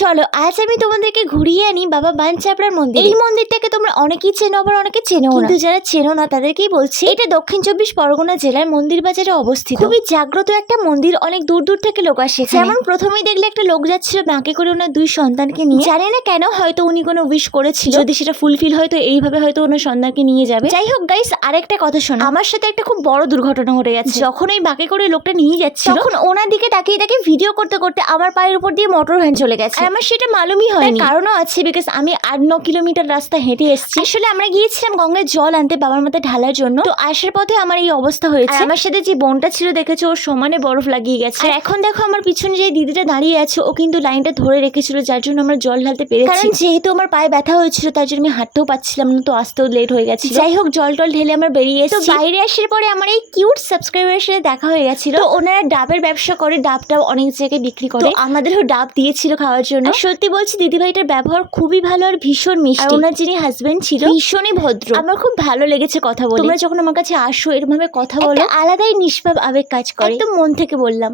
চলো আজ আমি তোমাদেরকে ঘুরিয়ে আনি বাবা বানচাপড়ার মন্দির। এই মন্দিরটাকে তোমরা অনেকেই চেনো, আবার অনেকে চেনো না। কিন্তু যারা চেনো না তাদেরকেই বলছি, এটা দক্ষিণ 24 পরগনা জেলার মন্দির বাজারে অবস্থিত। খুবই জাগ্রত একটা মন্দির, অনেক দূর দূর থেকে লোক আসে। যেমন প্রথমেই দেখলে একটা লোক যাচ্ছিল বাঁকে করে ওনার 2 সন্তানকে নিয়ে। জানি না কেন, হয়তো উনি কোনো উইশ করেছিল, যদি সেটা ফুলফিল হয় তো এইভাবে হয়তো ওনার সন্তানকে নিয়ে যাবে। যাই হোক গাইস, আরেকটা কথা শোনো, আমার সাথে একটা খুব বড় দুর্ঘটনা ঘটে গেছে। যখন এই বাঁকে করে লোকটা নিয়ে যাচ্ছিল, তখন ওনার দিকে তাকিয়ে তাকিয়ে ভিডিও করতে করতে আমার পায়ের উপর দিয়ে মোটর ভ্যান চলে গেছে। আর আমার সেটা মালুমই হয়নি। কারণও আছে, বিকজ আমি 8-9 কিলোমিটার রাস্তা হেঁটে এসেছি। আসলে আমরা গিয়েছিলাম গঙ্গায় জল আনতে বাবার মাথায় ঢালার জন্য। তো আসার পথে আমার এই অবস্থা হয়েছে। আমার সাথে যে বোনটা ছিল দেখেছো, ওর সমানে বরফ লাগিয়ে গেছে। আর এখন দেখো আমার পিছনে যে দিদিটা দাঁড়িয়ে আছে, ও কিন্তু লাইনটা ধরে রেখেছিল, যার জন্য আমরা জল ঢালতে পেরেছি। কারণ যেহেতু আমার পায়ে ব্যথা হয়েছিল, তার জন্য আমি হাঁটতেও পাচ্ছিলাম না, তো আসতেও লেট হয়ে গেছে। যাই হোক, জল টল ঢেলে আমরা বেরিয়ে এসেছি। তো বাইরে আসার পরে আমার এই কিউট সাবস্ক্রাইবারের সাথে দেখা হয়ে গেছিল। তো ওনারা ডাবের ব্যবসা করে, ডাবটাও অনেক জায়গায় বিক্রি করে। তো আমাদেরও ডাব দিয়েছিল খাওয়ার জন্য। সত্যি বলছি, দিদিভাইটার ব্যবহার খুবই ভালো আর ভীষণ মিষ্টি। আর ওনার যিনি হাজবেন্ড ছিল ভীষণই ভদ্র। আমার খুব ভালো লেগেছে কথা বলে। তোমরা যখন আমার কাছে আসো, এরকম ভাবে কথা বলো, আলাদাই নিষ্পাপ আবেগ কাজ করে। একদম মন থেকে বললাম।